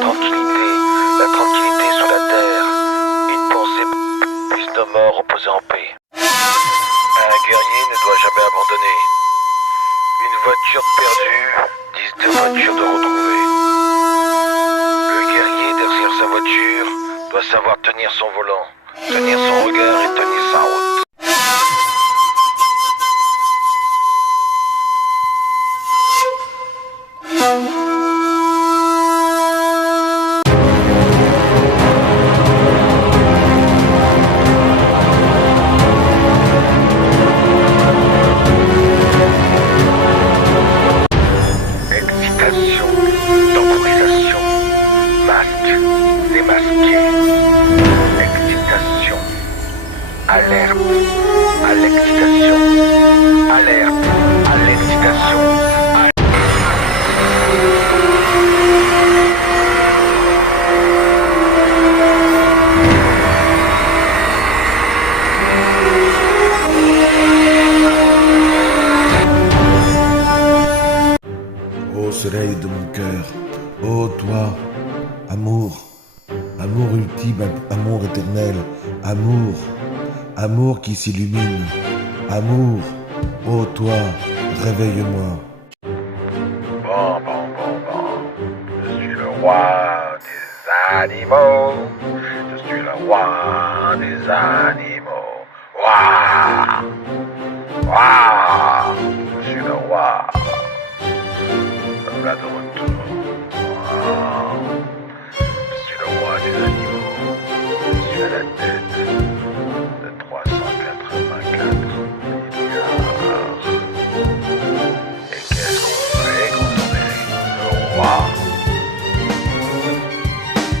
tranquillité, la tranquillité sous la terre, une pensée puisse nos morts reposer en paix. Un guerrier ne doit jamais abandonner. Une voiture perdue disent deux voitures de retrouver. Le guerrier derrière sa voiture doit savoir tenir son volant, tenir son regard et tenir sa route. Excitation, temporisation, masque, démasqué, excitation, alerte, à l'excitation, alerte, à l'excitation. Ô soleil de mon cœur, ô toi, amour, amour ultime, amour éternel, amour, amour qui s'illumine, amour, ô toi, réveille-moi. Bon, je suis le roi des animaux, je suis le roi des animaux, Ouah, ouah, je suis le roi. Voilà de retour. Ouah. Je suis le roi des animaux. Je suis à la tête de 384 milliards. Et qu'est-ce qu'on fait quand on est le roi?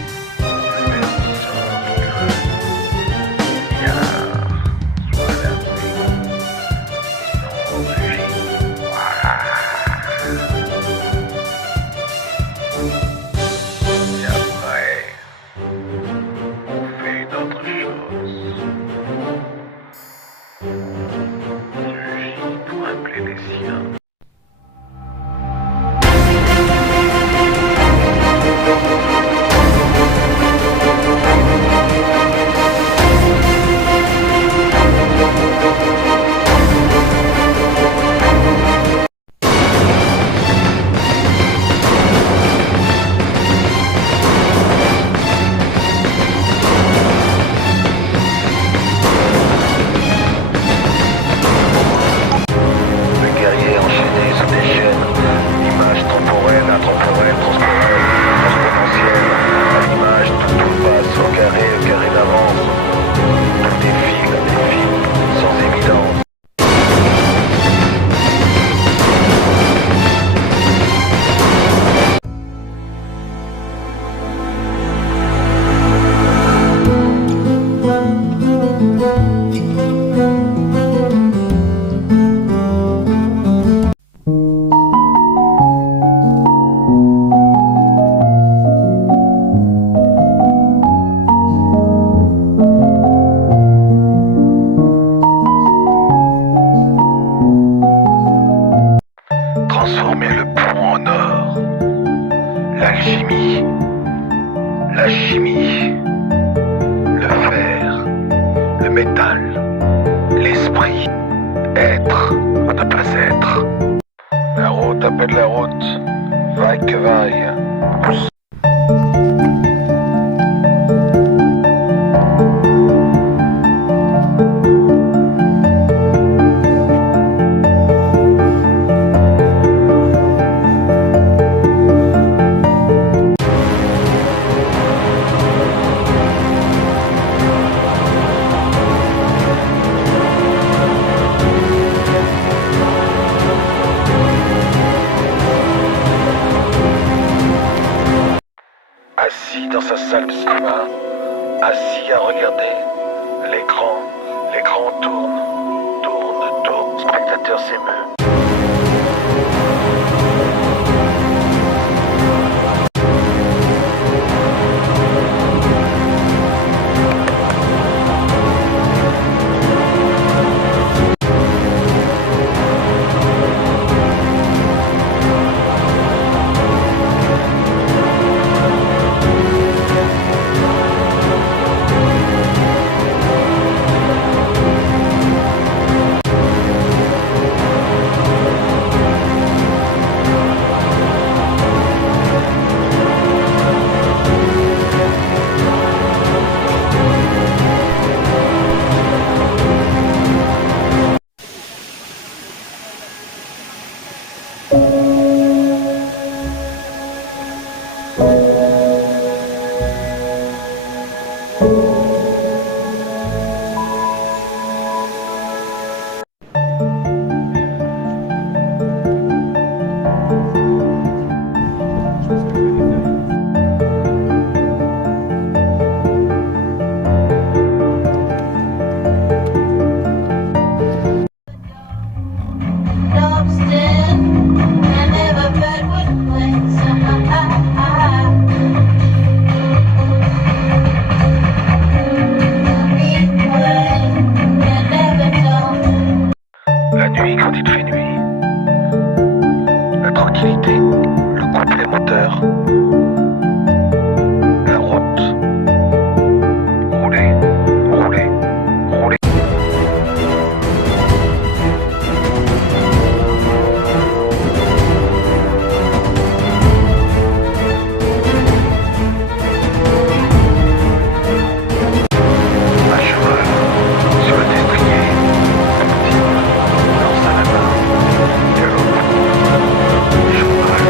On fait en sorte que les milliards soient à l'abri. Sinon on rugit. Voilà. Et après, on fait une autre chose. On rugit pour appeler les siens. Le guerrier enchaîné sous des chaînes, l'image temporelle, intemporelle, transcorelle, exponentielle, à l'image tout passe au carré d'avance, tout défile, sans évidence. Transformer le plomb en or, l'alchimie, la chimie, le fer, le métal, l'esprit, être à ne pas être. La route appelle la route, vaille que vaille. Assis dans sa salle de cinéma, assis à regarder, l'écran tourne, le spectateur s'émeut. nuit quand il fait nuit. La tranquillité, le couplet moteur. La route. Rouler, rouler, rouler. À cheval, sur le destrier, petit, lance à la main, galop, cheval,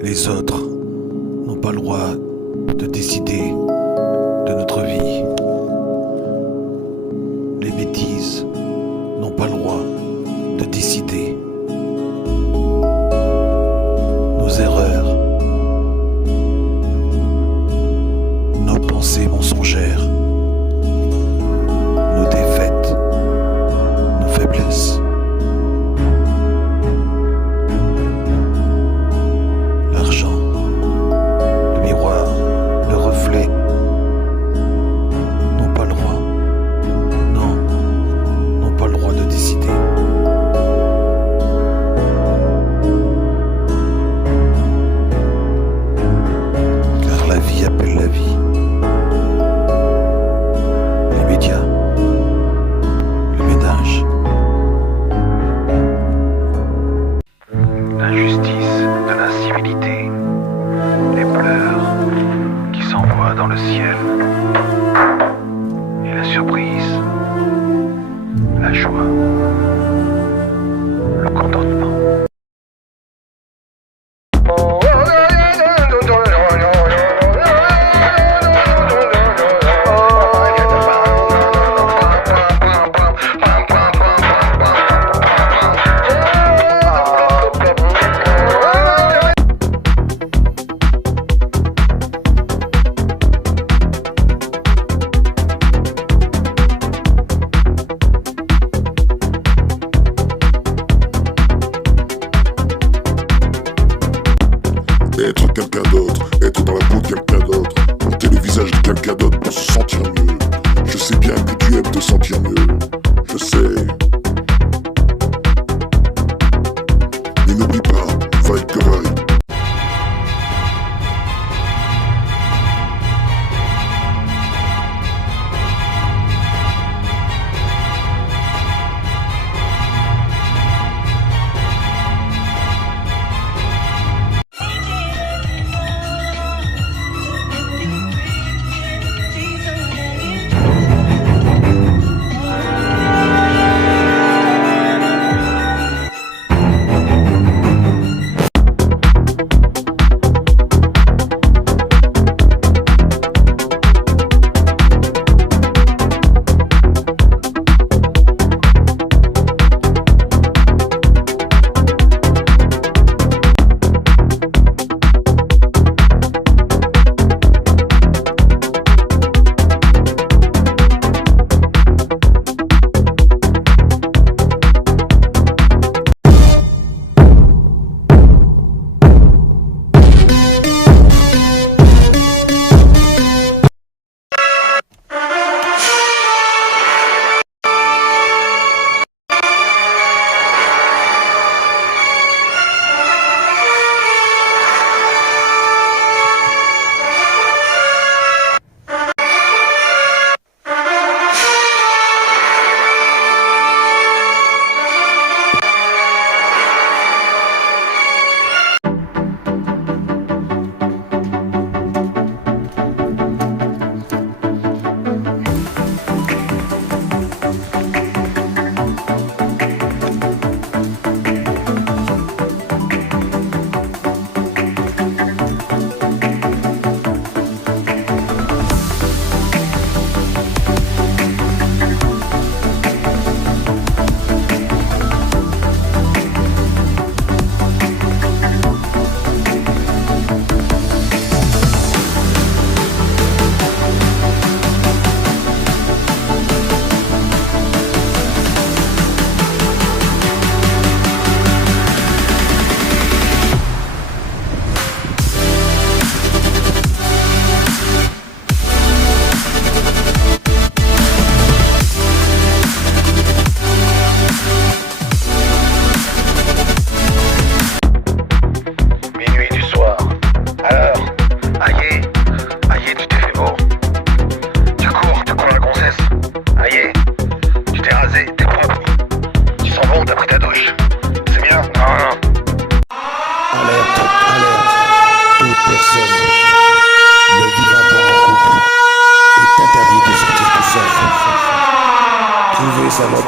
Les autres n'ont pas le droit de décider de notre vie. Les bêtises n'ont pas le droit de décider. Nos erreurs, nos pensées mensongères, nos défaites, nos faiblesses. L'argent, le miroir, le reflet n'ont pas le droit, non, n'ont pas le droit de décider. Car la vie appelle la vie. Les médias, le ménage, l'injustice de l'incivilité, les pleurs qui s'envoient dans le ciel, et la surprise, la joie, le contentement. Être quelqu'un d'autre, être dans la peau de quelqu'un d'autre, porter le visage de quelqu'un d'autre pour se sentir mieux. Je sais bien que tu aimes te sentir mieux, je sais. Mais n'oublie pas, vaille que vaille.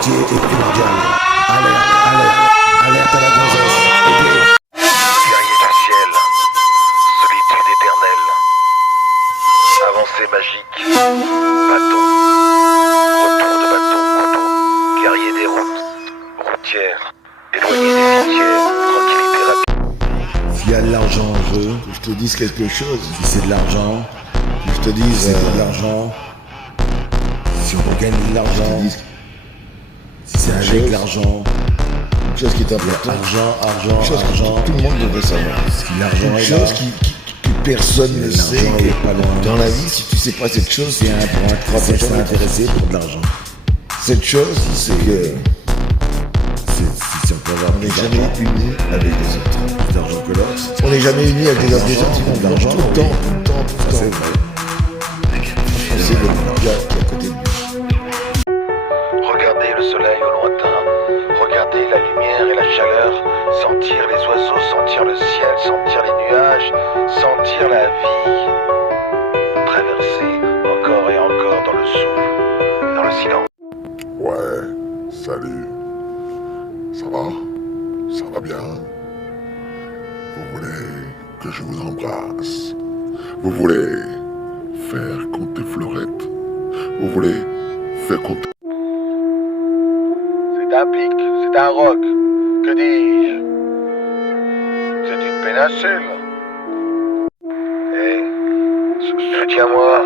l'amitié est primordiale. Alerte, alerte, alerte à la gonzesse. Aidez. Guerrier du ciel, solitude éternelle, avancée magique, bâton, retour de bâton, couteau, guerrier des routes, routières, éloigné des cimetières, tranquillité rapide. S'il y a de l'argent en jeu, Que je te dise quelque chose, si c'est de l'argent, que je te dise, si c'est de l'argent, si on gagne de je te l'argent, dise si c'est avec chose. l'argent, une chose qui est importante, argent, une argent, chose argent, que tout le monde devrait savoir. si l'argent Une est chose là, que personne ne l'argent sait, est pas loin. dans la vie, si tu sais pas cette chose, C'est un pour un c'est c'est jamais intéressé pour de l'argent. cette chose, c'est que Si on peut avoir on n'est plus jamais d'argent, unis avec les autres. plus d'argent que l'autre, On n'est jamais unis avec les autres. Les L'argent, autres, ils vont l'argent, tout le temps, oui. tout le temps, tout ça le c'est temps. vrai. C'est le gars qui est à côté de lui. Regardez le soleil au lointain, regardez la lumière et la chaleur, sentir les oiseaux, sentir le ciel, sentir les nuages, sentir la vie. Traverser encore et encore dans le souffle, dans le silence. Ouais, salut. Ça va? Ça va bien? Vous voulez que je vous embrasse? Vous voulez faire compter fleurette? Vous voulez faire compter... C'est un pic, c'est un roc, que dis-je? C'est une péninsule. Soutiens-moi.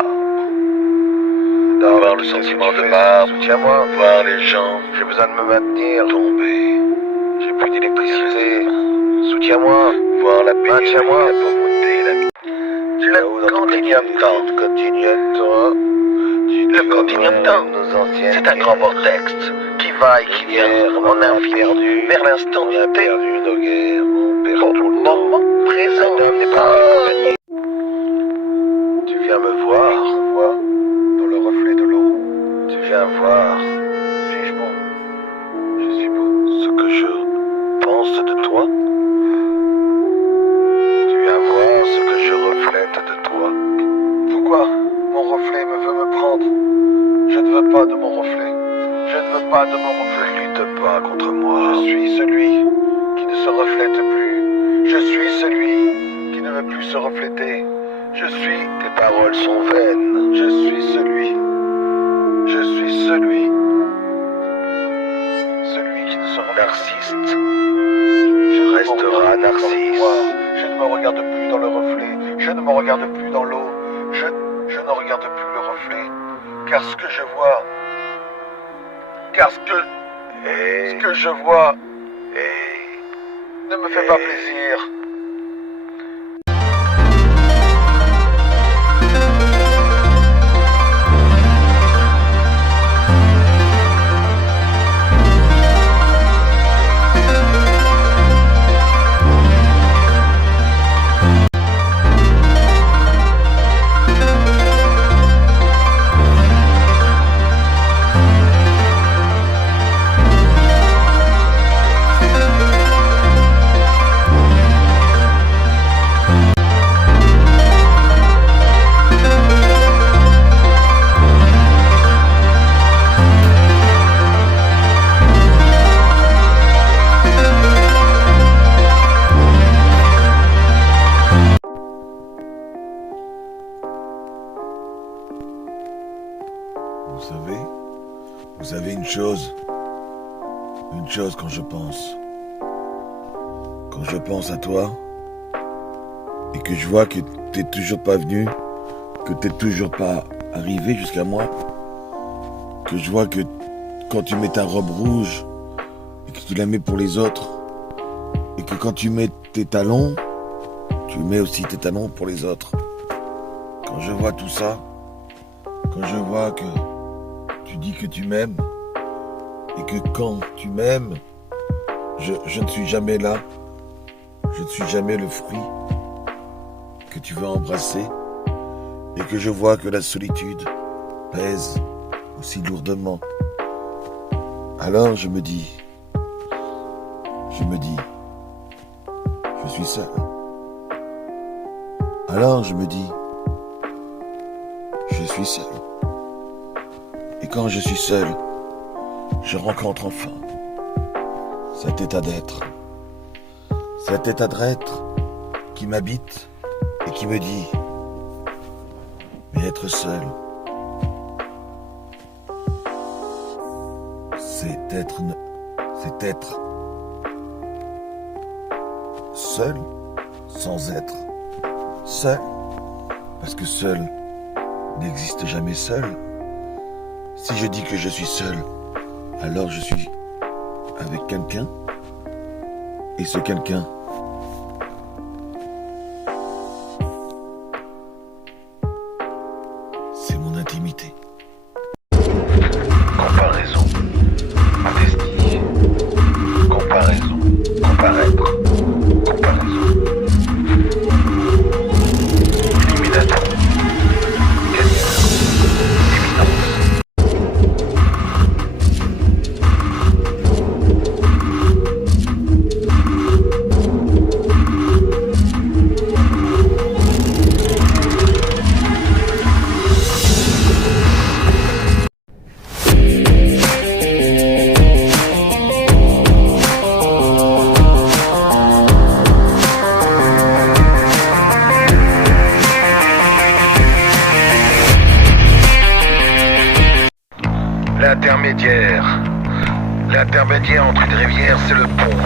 Voir le sentiment de marbre, soutiens-moi. Voir les gens, j'ai besoin de me maintenir. Tomber. J'ai plus d'électricité. Soutiens-moi. Voir la paix, la pauvreté, la... Le continuum temps. Le continuum temps. C'est un grand vortex qui va et qui vient en infini vers l'instant T. Perdu nos guerres, au moment présent. Un homme n'est pas accompagné. Tu viens me voir, dans le reflet de l'eau. Tu viens voir. Suis-je beau? Je suis beau. Ce que je pense de toi. Tu viens voir ce que je reflète de toi. Pourquoi mon reflet veut me prendre? Je ne veux pas de mon reflet. Je ne veux pas de mon reflet. Ne lutte pas contre moi. Je suis celui qui ne se reflète plus. Je suis celui qui ne veut plus se refléter. Je suis... Tes paroles sont vaines. Je suis celui. Je suis celui. Celui qui ne se reflète. Narcisse. Je resterai narcisse. Je ne me regarde plus dans le reflet. Je ne me regarde plus dans l'eau. Je ne regarde plus le reflet. Car ce que je vois... Car ce que je vois... ne me fait pas plaisir. Vous savez une chose quand je pense à toi, et que je vois que t'es toujours pas venu, que t'es toujours pas arrivé jusqu'à moi, que je vois que quand tu mets ta robe rouge, et que tu la mets pour les autres, et que quand tu mets tes talons, tu mets aussi tes talons pour les autres. Quand je vois tout ça, quand je vois que tu dis que tu m'aimes, et que quand tu m'aimes, je ne suis jamais là, je ne suis jamais le fruit que tu veux embrasser, et que je vois que la solitude pèse aussi lourdement. Alors je me dis, je suis seul. Alors je me dis, je suis seul. Et quand je suis seul, je rencontre enfin cet état d'être. Cet état d'être qui m'habite et qui me dit, mais être seul, c'est être seul sans être seul, parce que seul n'existe jamais seul. Si je dis que je suis seul, alors je suis avec quelqu'un, et ce quelqu'un, c'est mon intimité. Comparaison, modestie, comparaison, comparaître, comparaison, éliminatoire, gagneur, éminence. L'intermédiaire entre une rivière, c'est le pont.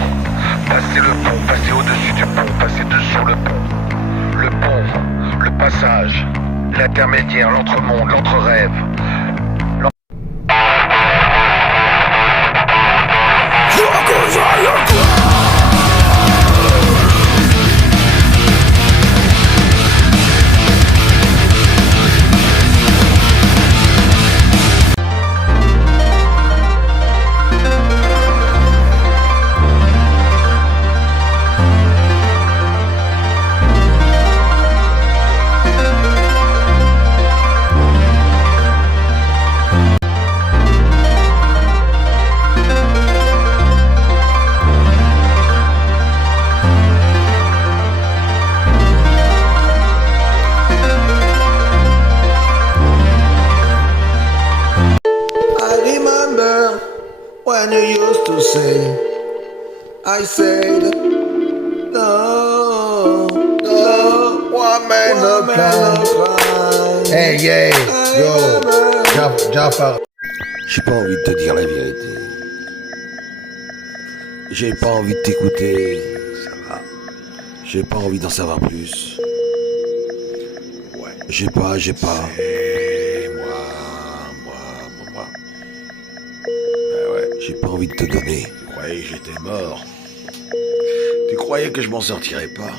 Passer le pont, passer au-dessus du pont, passer dessous le pont. Le pont, le passage, l'intermédiaire, l'entremonde, l'entre-rêve. When you used to say, I said, no, one man no cry. Hey, yeah, yo, Jafar. J'ai pas envie de te dire la vérité. J'ai pas envie de t'écouter. Ça va. J'ai pas envie d'en savoir plus. Ouais. J'ai pas. C'est moi. Ouais. J'ai pas envie de te donner. Tu croyais que j'étais mort. Tu croyais que je m'en sortirais pas.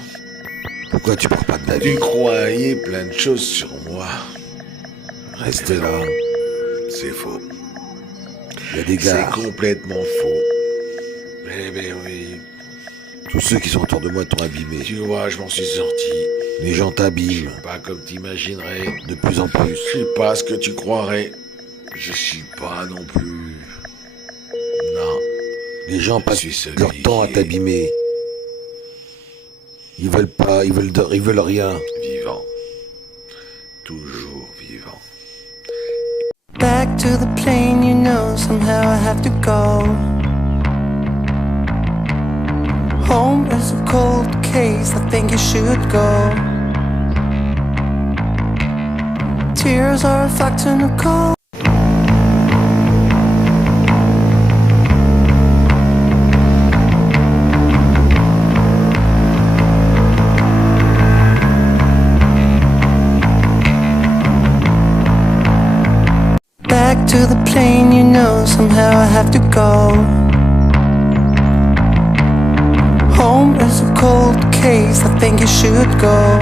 Pourquoi tu prends pas de ta vie? Tu croyais plein de choses sur moi. Restez là. C'est faux. Il y a des gars. C'est complètement faux. Eh ben oui. Tous ceux qui sont autour de moi t'ont abîmé. Tu vois, je m'en suis sorti. Les gens t'abîment. Je suis pas comme t'imaginerais. De plus en plus. Je suis pas ce que tu croirais. Je suis pas non plus. Non. Les gens passent leur temps à t'abîmer. Ils veulent pas, ils veulent rien. Vivant. Toujours vivant. Back to the plane, you know, somehow I have to go. Home is a cold case, I think you should go. Tears are a fact in a cold. Back to the plane, you know, somehow I have to go. Home is a cold case, I think you should go.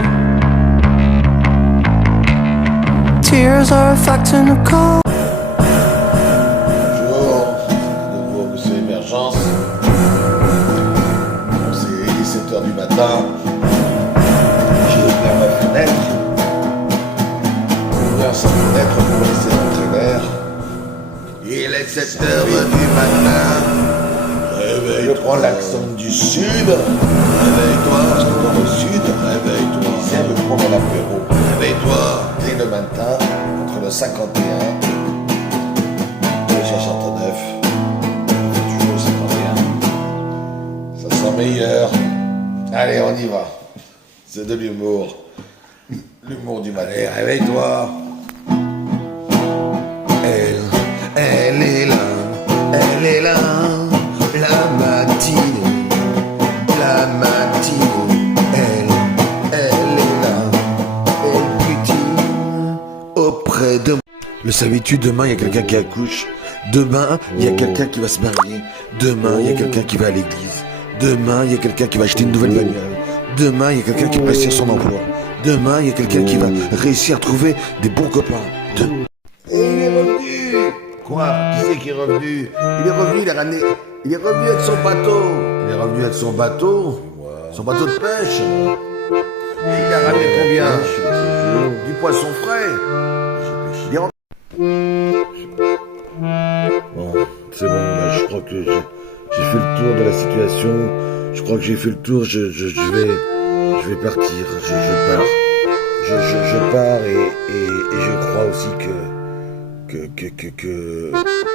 Tears are a fact in a cold. Bonjour, de nouveau Monsieur Émergence. Bon, c'est 17h du matin. J'ai ouvert ma fenêtre. J'ai ouvert sa fenêtre pour laisser entrer l'air. Il est 7h du matin. Je prends l'accent du sud. Réveille-toi. Parce que dans le sud, réveille-toi. Ils aiment prendre l'apéro. Réveille-toi. Dès le matin, entre le 51 et le 69. meilleur. Allez, on y va. C'est de l'humour. L'humour du matin. Allez, réveille-toi. Elle est là, la matinée, elle est là, elle butine auprès de moi. Le savais-tu, demain, il y a quelqu'un qui accouche. Demain, il y a quelqu'un qui va se marier. Demain, il y a quelqu'un qui va à l'église. Demain, il y a quelqu'un qui va acheter une nouvelle bagnole. Demain, il y a quelqu'un qui va réussir son emploi. Demain, il y a quelqu'un qui va réussir à trouver des bons copains. Et il est revenu. Quoi? Qui c'est qui est revenu? Il est revenu, il est revenu avec son bateau. Il est revenu avec son bateau? Son bateau de pêche. Il a ramené combien? Du poisson frais. Il est Bon, c'est bon, là, je crois que j'ai fait le tour de la situation. Je crois que j'ai fait le tour, je vais partir, je pars. Je pars et je crois aussi que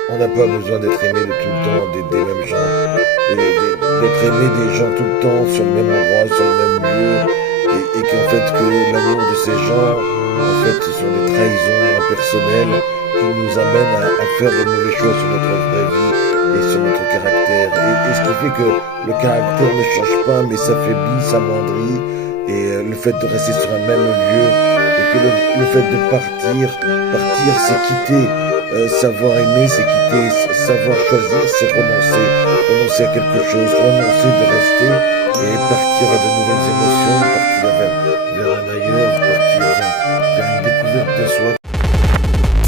on n'a pas besoin d'être aimé de tout le temps, des mêmes gens, d'être aimé des gens tout le temps, sur le même endroit, sur le même lieu, et qu'en fait que l'amour de ces gens, en fait, ce sont des trahisons impersonnelles qui nous amènent à faire de mauvais choix sur notre vraie vie et sur notre caractère. Et ce qui fait que le caractère ne change pas, mais s'affaiblit, s'amoindrit, et le fait de rester sur un même lieu, et que le fait de partir c'est quitter. Savoir aimer, c'est quitter. Savoir choisir, c'est renoncer. Renoncer à quelque chose, renoncer de rester, et partir à de nouvelles émotions, partir vers un ailleurs, partir vers une découverte de soi.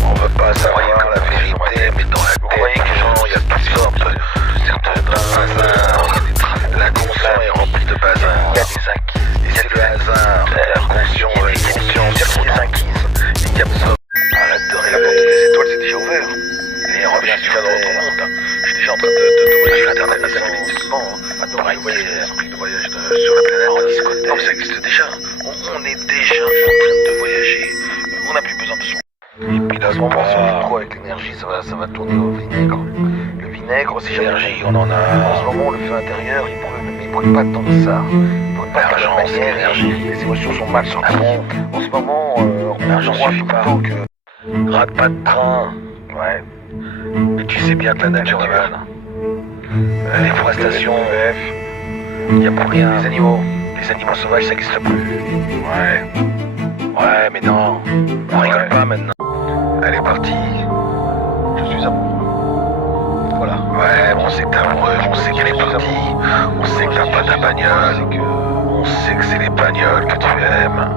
On veut pas savoir la vérité, mais dans la tête, vous voyez que il y a toutes sortes de bazar. La conscience est remplie de bazar. Il y a des acquises, il y a des hasards. Conscient, il y a des acquises, des capsules. Arrête de rêver, la porte des étoiles, c'est déjà ouvert. Et reviens sur dans notre monde. Je suis déjà en train de voyager à Internet satellitement. Pareil, l'esprit de voyage sur la planète. En discothèque. Non, ça existe déjà. On est déjà en train de voyager. On n'a plus besoin de son. Et puis là, à ce moment, si on fait trop avec l'énergie, ça va tourner au vinaigre. Le vinaigre, c'est l'énergie, on en a. En ce moment, le feu intérieur, il brûle pas tant que ça. Il brûle pas de la même manière. Les émotions sont mal sorties. En ce moment, l'argent suffit pas. Rate pas de train. Ouais. Mais tu sais bien que la nature est mal. La déforestation, il n'y a plus rien. Les animaux sauvages, ça n'existe plus. Ouais, mais non. On rigole pas maintenant. Elle est partie. Je suis amoureux. Voilà. Ouais, on sait que t'es amoureux, on sait qu'elle est partie. On sait que t'as pas ta bagnole. On sait que c'est les bagnoles que tu aimes.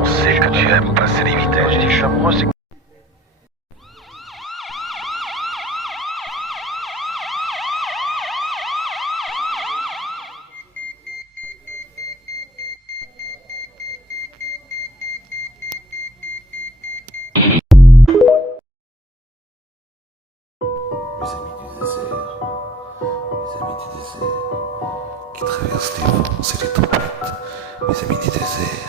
On sait que tu aimes passer les vitesses. Quand je dis que je suis amoureux, c'est mes amis du désert, qui traversent les vents et les tempêtes, mes amis du désert.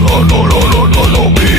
no, no, no, no, no, no, no, me.